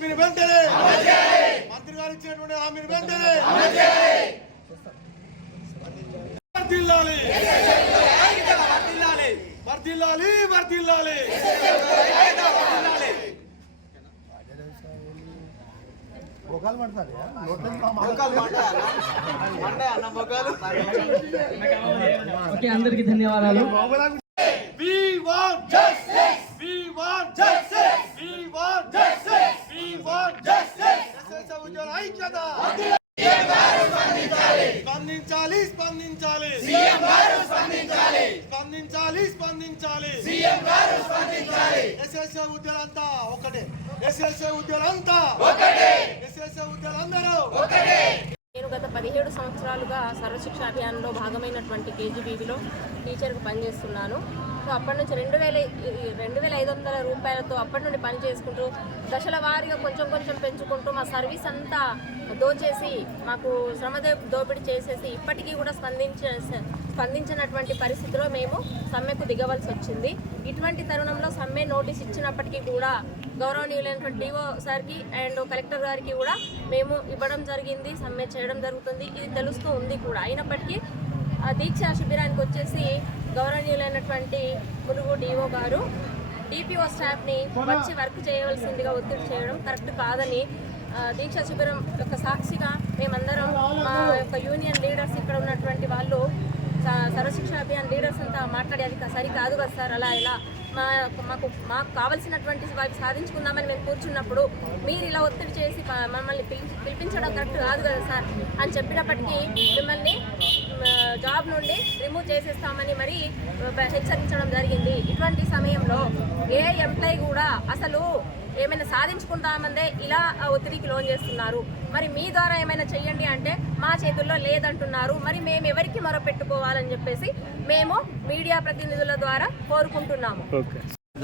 హామీని వెంటనే! మంత్రి గారు ఇచ్చినటువంటి హామీని వెంటనే! వర్ధిల్లాలి! వర్ధిల్లాలి! వర్ధిల్లాలి! ఓకే అందరికీ ధన్యవాదాలు. స్పందించాలి. సీఎం గారు స్పందించాలి. ఎస్ఎస్ఏ ఉద్యోగులంతా ఒకటే. ఎస్ఎస్ఏ ఉద్యోగులంతా ఒకటే. ఎస్ఎస్ఏ ఉద్యోగులందరూ పదిహేడు సంవత్సరాలుగా సర్వశిక్ష అభియాన్లో భాగమైనటువంటి కేజీబీవీలో టీచర్గా పనిచేస్తున్నాను. సో అప్పటి నుంచి రెండు వేల రెండు వేల ఐదు వందల రూపాయలతో అప్పటి నుండి పని చేసుకుంటూ దశల వారీగా కొంచెం కొంచెం పెంచుకుంటూ మా సర్వీస్ అంతా దోచేసి మాకు శ్రమ దో- దోపిడీ చేసేసి ఇప్పటికీ కూడా స్పందించ స్పందించినటువంటి పరిస్థితిలో మేము సమ్మెకు దిగవలసి వచ్చింది ఇటువంటి తరుణంలో సమ్మె నోటీస్ ఇచ్చినప్పటికీ కూడా గౌరవనీయులైనటువంటి డిఓ సార్కి అండ్ కలెక్టర్ గారికి కూడా మేము ఇవ్వడం జరిగింది సమ్మె చేయడం జరుగుతుంది. ఇది తెలుస్తూ ఉంది కూడా. అయినప్పటికీ ఆ దీక్ష శిబిరానికి వచ్చేసి గౌరవనీయులైనటువంటి ములుగు డిఓ గారు డిపిఓ స్టాఫ్ని వచ్చి వర్క్ చేయవలసిందిగా ఒత్తిడి చేయడం కరెక్ట్ కాదని దీక్షా దీక్ష శిబిరం యొక్క సాక్షిగా మేమందరం మా యొక్క యూనియన్ లీడర్స్ ఇక్కడ ఉన్నటువంటి వాళ్ళు స- సర్వశిక్షణ అభియాన్ లీడర్స్ అంతా మాట్లాడి అది సరికాదు కదా సార్ అలా ఇలా మా మాకు మాకు కావాల్సినటువంటి వాటి సాధించుకుందామని మేము కూర్చున్నప్పుడు మీరు ఇలా ఒత్తిడి చేసి మమ్మల్ని పిలిచి పిలిపించడం కరెక్ట్ కాదు కదా సార్ అని చెప్పినప్పటికీ మిమ్మల్ని జాబ్ నుండి రిమూవ్ చేసేస్తామని మరి హెచ్చరించడం జరిగింది. ఇటువంటి సమయంలో ఏ ఎంప్లాయీ కూడా అసలు ఏమైనా సాధించుకుందామందే ఇలా ఆ ఒత్తిడికి లోన్ చేస్తున్నారు. మరి మీ ద్వారా ఏమైనా చెయ్యండి అంటే మా చేతుల్లో లేదంటున్నారు. మరి మేము ఎవరికి మొరపెట్టుకోవాలని చెప్పేసి మేము మీడియా ప్రతినిధుల ద్వారా కోరుకుంటున్నాము.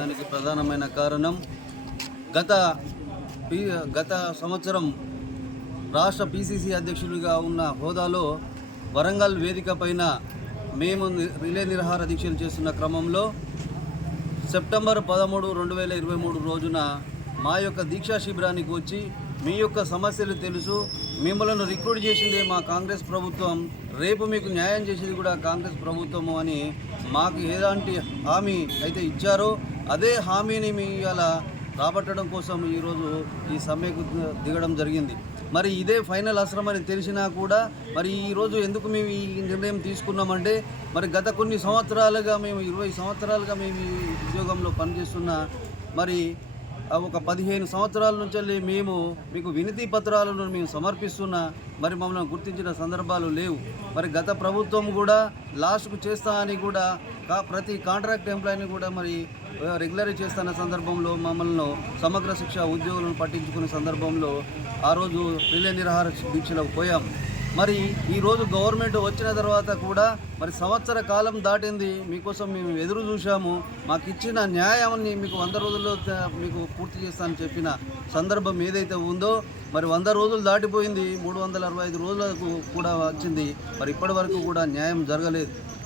దానికి ప్రధానమైన కారణం గత గత సంవత్సరం రాష్ట్ర పిసిసి అధ్యక్షుడిగా ఉన్న హోదాలో వరంగల్ వేదిక పైన మేము రిలే నిరహార దీక్షలు చేస్తున్న క్రమంలో సెప్టెంబర్ పదమూడు రెండు వేల ఇరవై మూడు రోజున మా యొక్క దీక్షా శిబిరానికి వచ్చి మీ యొక్క సమస్యలు తెలుసు మిమ్మల్ని రిక్రూట్ చేసిందే మా కాంగ్రెస్ ప్రభుత్వం రేపు మీకు న్యాయం చేసేది కూడా కాంగ్రెస్ ప్రభుత్వము అని మాకు ఎలాంటి హామీ అయితే ఇచ్చారో అదే హామీని మీ ఇలా రాబట్టడం కోసం ఈరోజు ఈ సమ్మెకు దిగడం జరిగింది. మరి ఇదే ఫైనల్ అవసరం అని తెలిసినా కూడా మరి ఈరోజు ఎందుకు మేము ఈ నిర్ణయం తీసుకున్నామంటే మరి గత కొన్ని సంవత్సరాలుగా మేము ఇరవై సంవత్సరాలుగా మేము ఈ ఉద్యోగంలో పనిచేస్తున్న మరి ఒక పదిహేను సంవత్సరాల నుంచి వెళ్ళి మేము మీకు వినతి పత్రాలను మేము సమర్పిస్తున్నా మరి మమ్మల్ని గుర్తించిన సందర్భాలు లేవు. మరి గత ప్రభుత్వం కూడా లాస్ట్కు చేస్తా అని కూడా కా ప్రతి కాంట్రాక్ట్ ఎంప్లాయీని కూడా మరి రెగ్యులర్ చేస్తున్న సందర్భంలో మమ్మల్ని సమగ్ర శిక్ష ఉద్యోగులను పట్టించుకునే సందర్భంలో ఆ రోజు రిలే నిరాహార దీక్షలకు పోయాం. మరి ఈరోజు గవర్నమెంట్ వచ్చిన తర్వాత కూడా మరి సంవత్సర కాలం దాటింది. మీకోసం మేము ఎదురు చూశాము. మాకు ఇచ్చిన న్యాయాన్ని మీకు వంద రోజుల్లో మీకు పూర్తి చేస్తానని చెప్పిన సందర్భం ఏదైతే ఉందో మరి వంద రోజులు దాటిపోయింది. మూడు వందల అరవై ఐదు రోజులకు కూడా వచ్చింది. మరి ఇప్పటి వరకు కూడా న్యాయం జరగలేదు.